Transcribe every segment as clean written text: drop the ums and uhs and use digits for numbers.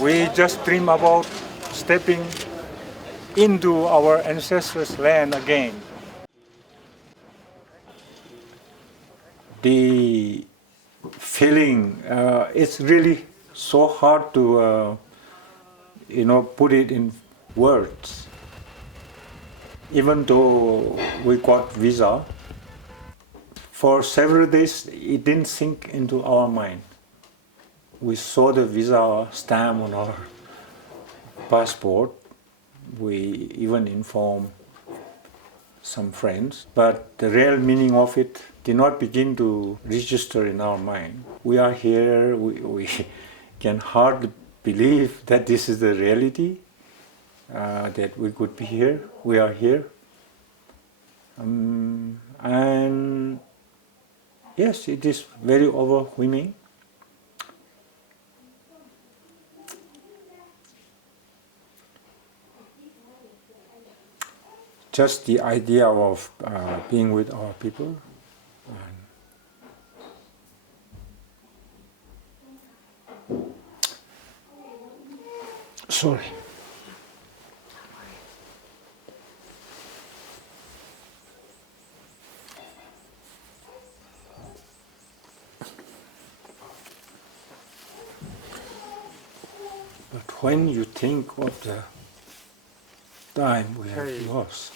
We just dream about stepping into our ancestors' land again. The feeling, it's really so hard to, put it in words. Even though we got visa, for several days it didn't sink into our mind. We saw the visa stamp on our passport. We even informed some friends, but the real meaning of it did not begin to register in our mind. We are here, we can hardly believe that this is the reality, that we could be here, we are here. And yes, it is very overwhelming. Just the idea of being with our people. Sorry. But when you think of the time we have lost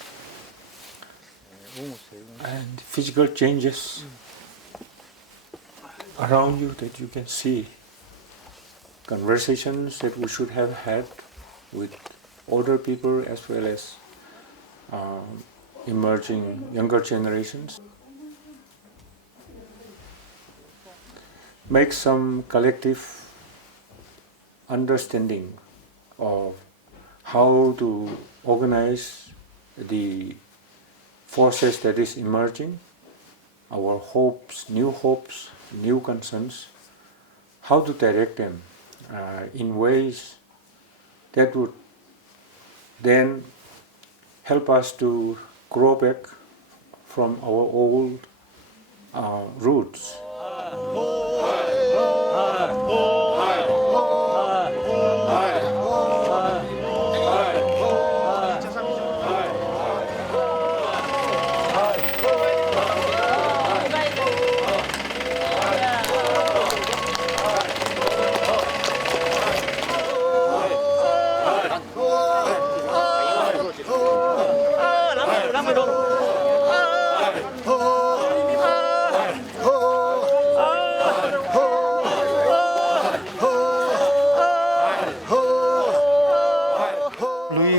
and physical changes around you that you can see, conversations that we should have had with older people as well as emerging younger generations, make some collective understanding of how to organize the forces that is emerging, our hopes, new concerns, how to direct them in ways that would then help us to grow back from our old roots.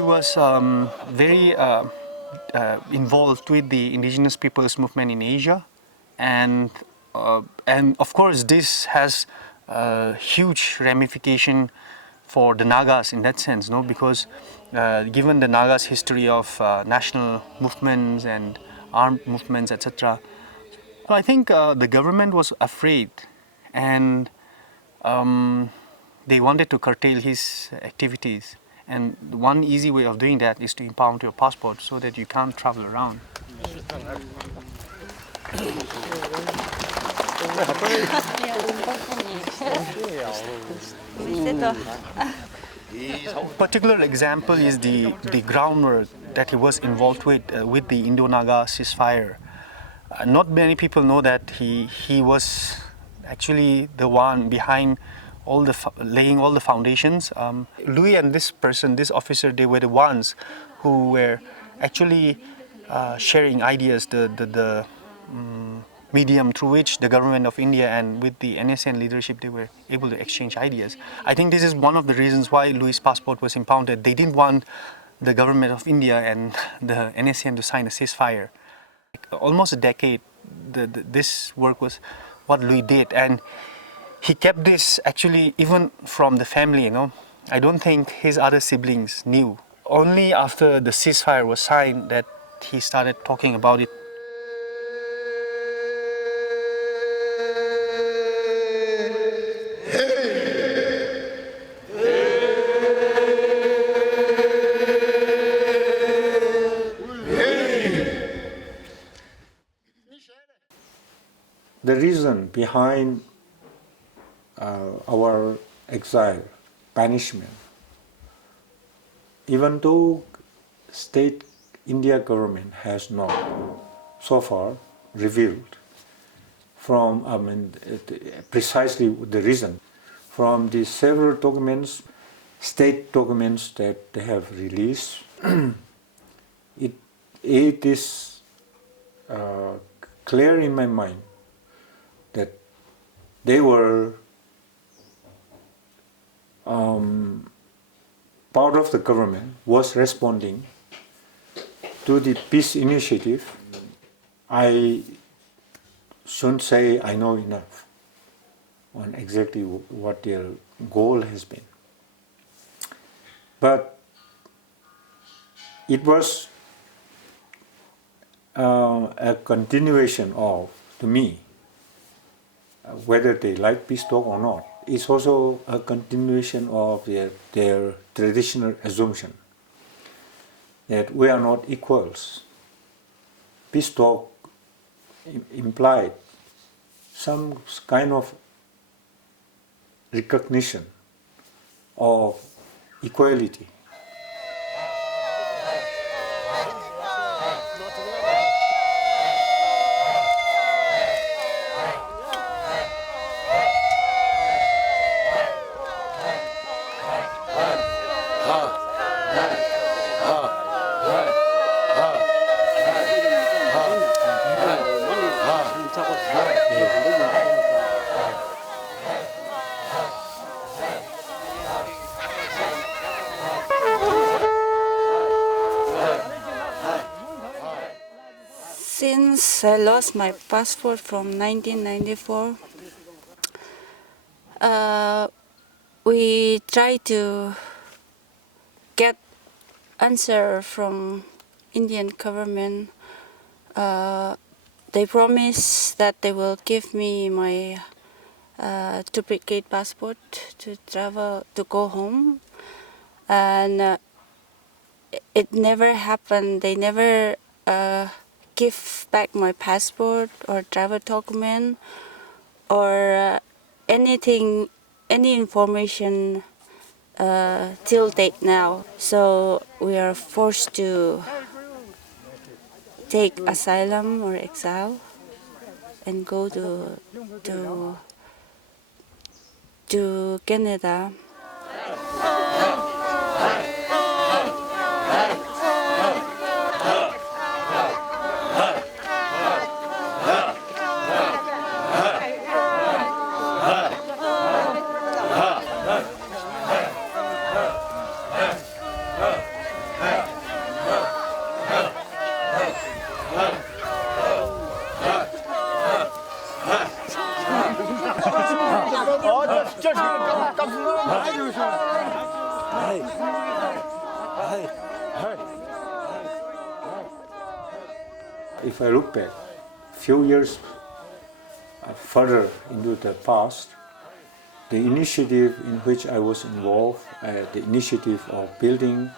Was very involved with the indigenous peoples movement in Asia, and of course this has a huge ramification for the Nagas in that sense, no? Because given the Nagas' history of national movements and armed movements, etc., I think the government was afraid, and they wanted to curtail his activities. And one easy way of doing that is to impound your passport so that you can't travel around. Particular example is the groundwork that he was involved with the Indo-Naga ceasefire. Not many people know that he was actually the one behind laying all the foundations. Louis and this officer, they were the ones who were actually sharing ideas, the medium through which the government of India and with the NSN leadership, they were able to exchange ideas. I think this is one of the reasons why Louis' passport was impounded. They didn't want the government of India and the NSN to sign a ceasefire. Almost a decade, this work was what Louis did, and he kept this actually even from the family, I don't think his other siblings knew. Only after the ceasefire was signed that he started talking about it. The reason behind our exile, banishment. Even though state India government has not so far revealed from, precisely the reason, from the several documents, state documents that they have released, it is clear in my mind that they were part of the government was responding to the peace initiative. I shouldn't say I know enough on exactly what their goal has been. But it was a continuation of, to me, whether they like peace talk or not, it's also a continuation of their traditional assumption that we are not equals. Peace talk implied some kind of recognition of equality. Since I lost my passport from 1994, we try to get answer from Indian government. They promise that they will give me my duplicate passport to travel, to go home, and it never happened. They never give back my passport or travel document or anything, any information till date now. So we are forced to take asylum or exile and go to Canada. If I look back a few years further into the past, the initiative in which I was involved, the initiative of building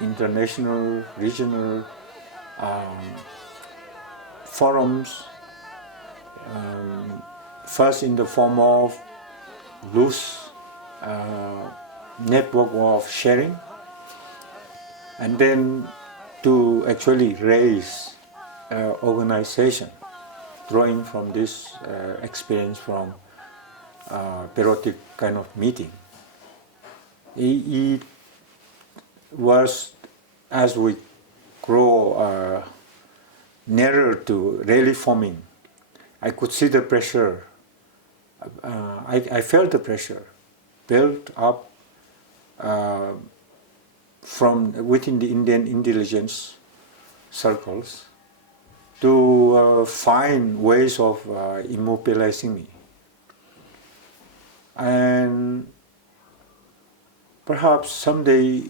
international, regional forums, first in the form of loose network of sharing, and then to actually raise organization, drawing from this experience from periodic kind of meeting. It was, as we grow nearer to really forming, I could see the pressure. I felt the pressure built up from within the Indian intelligence circles to find ways of immobilizing me. And perhaps someday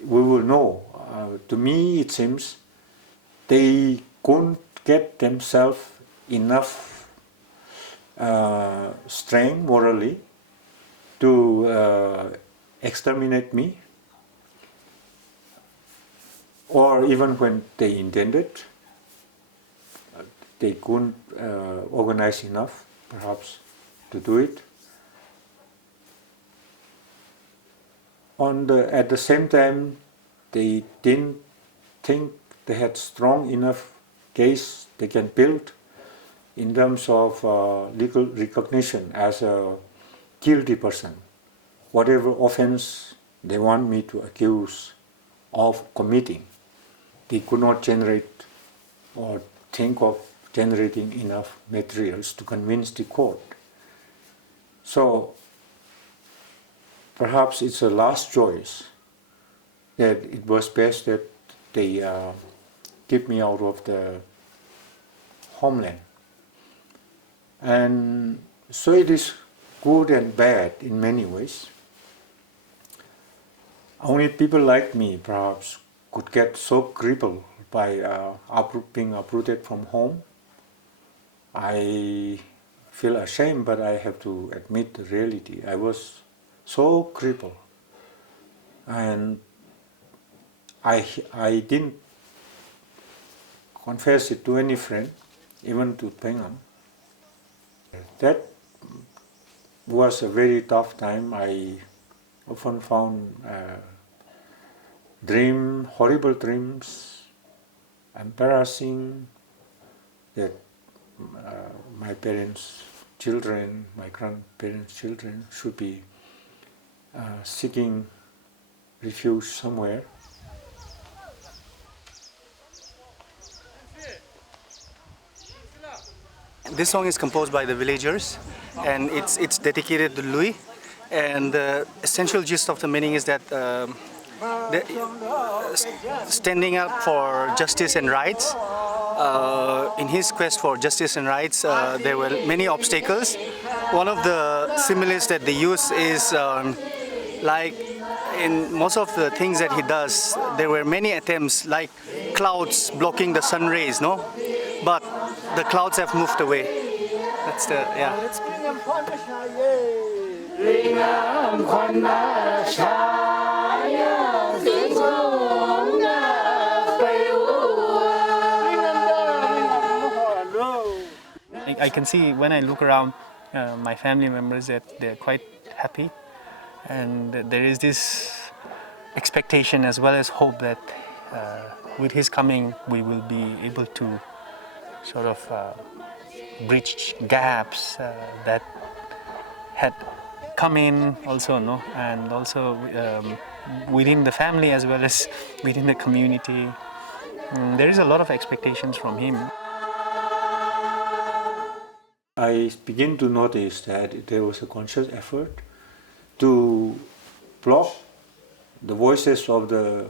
we will know. To me, it seems they couldn't get themselves enough strength morally to exterminate me, or even when they intended, they couldn't organize enough perhaps to do it. At the same time, they didn't think they had strong enough case they can build in terms of legal recognition as a guilty person. Whatever offense they want me to accuse of committing, they could not generate or think of generating enough materials to convince the court. So perhaps it's a last choice that it was best that they keep me out of the homeland. And so it is good and bad in many ways. Only people like me perhaps could get so crippled by being uprooted from home. I feel ashamed, but I have to admit the reality. I was so crippled, and I didn't confess it to any friend, even to Peingam. That was a very tough time. I often found horrible dreams, embarrassing, that my parents' children, my grandparents' children should be seeking refuge somewhere. This song is composed by the villagers, and it's dedicated to Lui. And the essential gist of the meaning is that standing up for justice and rights. In his quest for justice and rights, there were many obstacles. One of the similes that they use is like in most of the things that he does, there were many attempts like clouds blocking the sun rays, no? But the clouds have moved away. That's the, yeah. I can see when I look around my family members that they're quite happy, and there is this expectation as well as hope that with his coming we will be able to sort of bridge gaps that had come in also, no? And also within the family as well as within the community. There is a lot of expectations from him. I begin to notice that there was a conscious effort to block the voices of the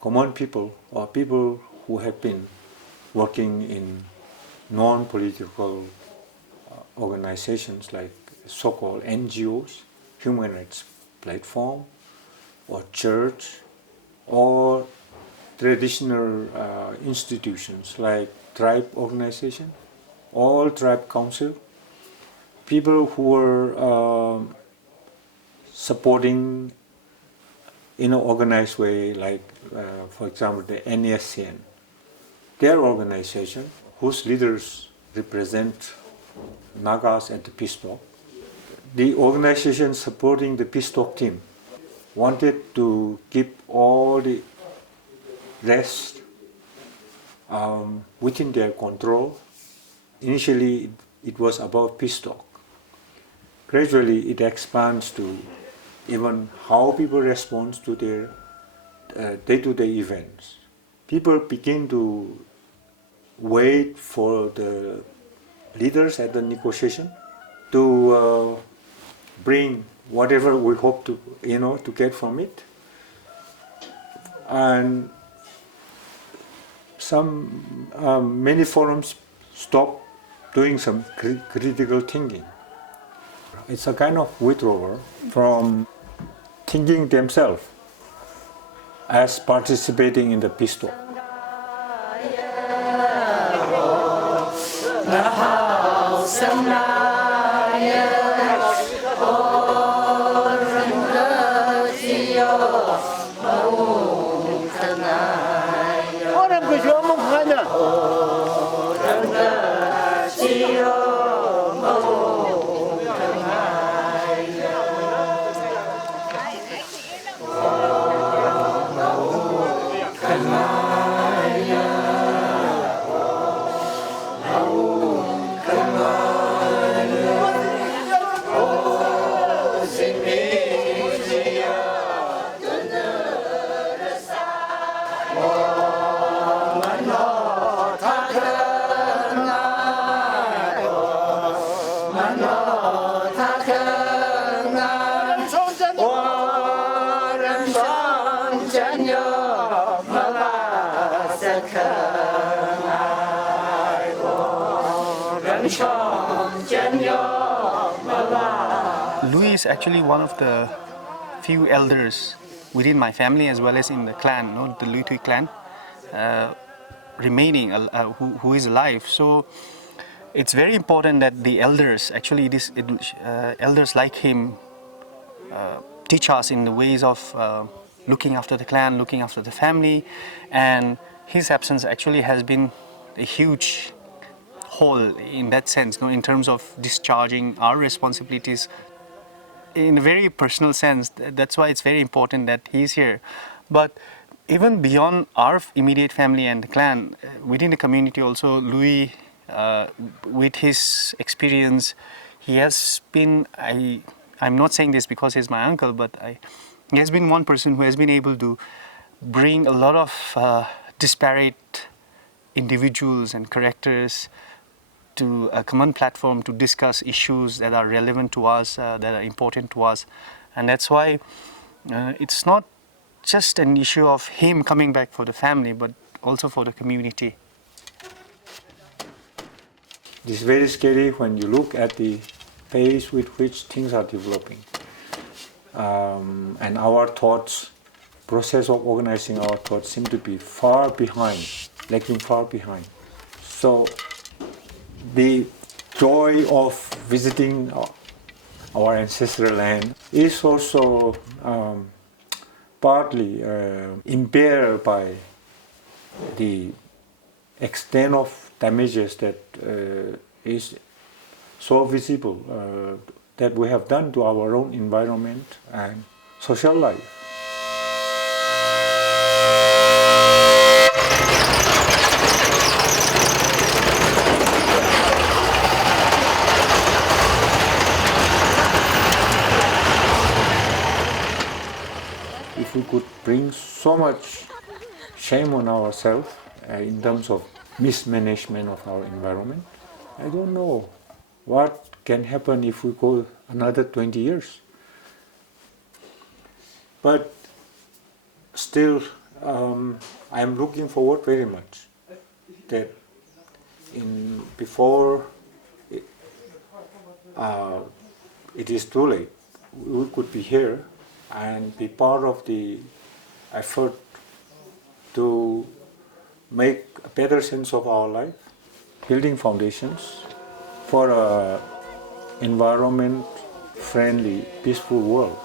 common people or people who have been working in non-political organizations like so-called NGOs, human rights platform, or church, or traditional institutions like tribe organization, all tribe council, people who were supporting in an organized way, like for example the NSCN, their organization whose leaders represent Nagas at the peace talk. The organization supporting the peace talk team wanted to keep all the rest within their control. Initially, it was about peace talk. Gradually, it expands to even how people respond to their day-to-day events. People begin to wait for the leaders at the negotiation to bring whatever we hope to, to get from it. And many forums stop doing some critical thinking. It's a kind of withdrawal from thinking themselves as participating in the peace talk. Oh, Louis is actually one of the few elders within my family as well as in the clan, the Luithui clan, remaining, who is alive. So it's very important that the elders, actually elders like him, teach us in the ways of looking after the clan, looking after the family, and his absence actually has been a huge hole in that sense, in terms of discharging our responsibilities in a very personal sense. That's why it's very important that he's here. But even beyond our immediate family and the clan, within the community also, Louis, with his experience, he has been, I'm not saying this because he's my uncle, but he has been one person who has been able to bring a lot of disparate individuals and characters to a common platform to discuss issues that are relevant to us, that are important to us. And that's why it's not just an issue of him coming back for the family, but also for the community. It's very scary when you look at the pace with which things are developing. And our thoughts, process of organizing our thoughts seem to be far behind, lagging far behind. So the joy of visiting our ancestral land is also partly impaired by the extent of damages that is so visible that we have done to our own environment and social life. If we could bring so much shame on ourselves in terms of mismanagement of our environment, I don't know what can happen if we go another 20 years. But still, I am looking forward very much that before it is too late, we could be here and be part of the effort to make a better sense of our life, building foundations for an environment-friendly, peaceful world.